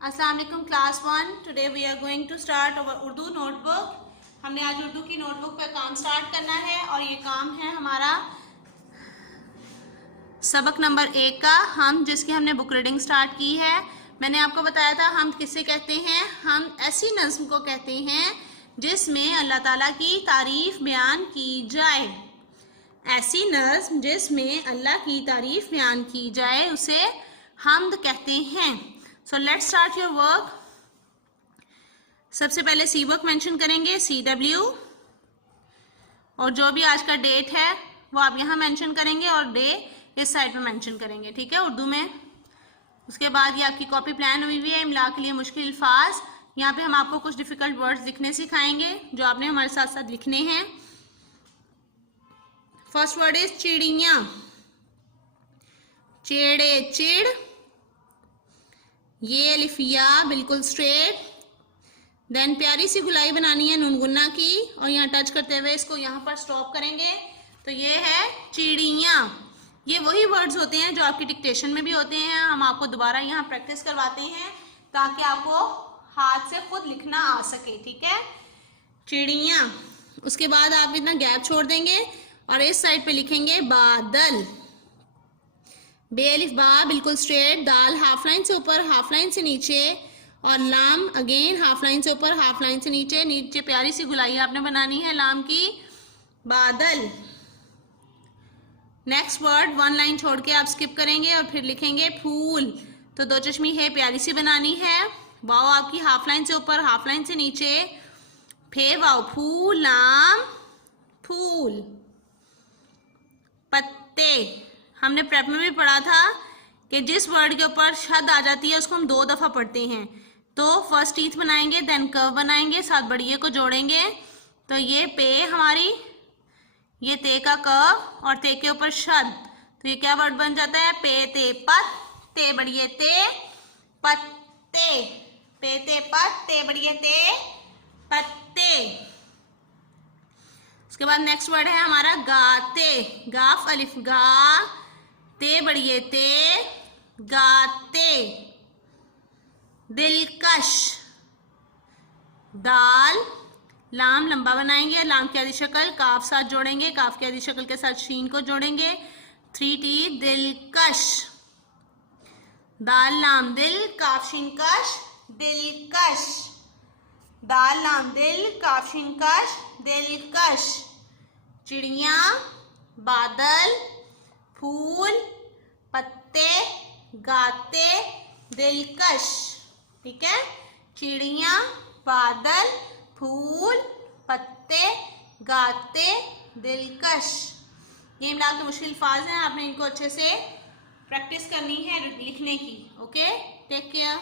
अस्सलाम वालेकुम class 1। Today we are going to start our Urdu notebook. हमने आज उर्दू की नोटबुक पर काम स्टार्ट करना है और ये काम है हमारा सबक नंबर 1 का, जिसकी हमने बुक रीडिंग स्टार्ट की है। मैंने आपको बताया था हम किससे कहते हैं, हम ऐसी नज़्म को कहते हैं जिसमें अल्लाह ताला की तारीफ़ बयान की जाए। ऐसी नज़्म जिसमें अल्लाह की तारीफ़ बयान की जाए उसे हम्द कहते हैं। So let's start your work. सबसे पहले सी वर्क मेंशन करेंगे, CW, और जो भी आज का डेट है वो आप यहाँ मेंशन करेंगे और डे इस साइड पे मेंशन करेंगे, ठीक है, उर्दू में। उसके बाद ये आपकी कॉपी प्लान हुई हुई है इमला के लिए मुश्किल अल्फाज। यहाँ पे हम आपको कुछ डिफिकल्ट वर्ड्स लिखने सिखाएंगे जो आपने हमारे साथ साथ लिखने हैं। फर्स्ट वर्ड इज चिड़िया। चेड़े चिड़, ये अलिफिया बिल्कुल स्ट्रेट। देन प्यारी सी गुलाई बनानी है नूनगुन्ना की और यहाँ टच करते हुए इसको यहाँ पर स्टॉप करेंगे। तो ये है चिड़िया। ये वही वर्ड्स होते हैं जो आपकी डिक्टेशन में भी होते हैं। हम आपको दोबारा यहाँ प्रैक्टिस करवाते हैं ताकि आपको हाथ से खुद लिखना आ सके, ठीक है। चिड़िया। उसके बाद आप इतना गैप छोड़ देंगे और इस साइड पे लिखेंगे बादल। बे अलिफ बा बिल्कुल स्ट्रेट, दाल हाफ लाइन से ऊपर हाफ लाइन से नीचे, और लाम अगेन हाफ लाइन से ऊपर हाफ लाइन से नीचे। नीचे प्यारी सी गुलाई आपने बनानी है लाम की। बादल। नेक्स्ट वर्ड वन लाइन छोड़ के आप स्किप करेंगे और फिर लिखेंगे फूल। तो दो चश्मी है प्यारी सी बनानी है। वाओ आपकी हाफ लाइन से ऊपर हाफ लाइन से नीचे, फे वाओ फूल लाम फूल। पत्ते। हमने प्रेप में भी पढ़ा था कि जिस वर्ड के ऊपर शद आ जाती है उसको हम 2 दफ़ा पढ़ते हैं। तो फर्स्ट टीथ बनाएंगे, देन कर्व बनाएंगे, साथ बढ़िए को जोड़ेंगे। तो ये पे हमारी, ये ते का कर्व और ते के ऊपर शद। तो ये क्या वर्ड बन जाता है, पे ते पत, ते बढ़िए ते पत्ते। पे ते पत, ते बढ़िए ते पत्ते। उसके बाद नेक्स्ट वर्ड है हमारा गाते। गाफ अलिफ गा, ते बढ़िए ते गाते। दिलकश। दाल लाम लंबा बनाएंगे, लाम की आधी शक्ल काफ साथ जोड़ेंगे, काफ की आधी शक्ल के साथ शीन को जोड़ेंगे। 3 टी दिलकश। दाल लाम दिल काफ शीन कश दिलकश। दाल लाम दिल काफ शीन कश दिलकश। चिड़िया, बादल, फूल, पत्ते, गाते, दिलकश, ठीक है। चिड़िया, बादल, फूल, पत्ते, गाते, दिलकश। ये इमला के मुश्किल अल्फाज हैं, आपने इनको अच्छे से प्रैक्टिस करनी है लिखने की। Okay, take care.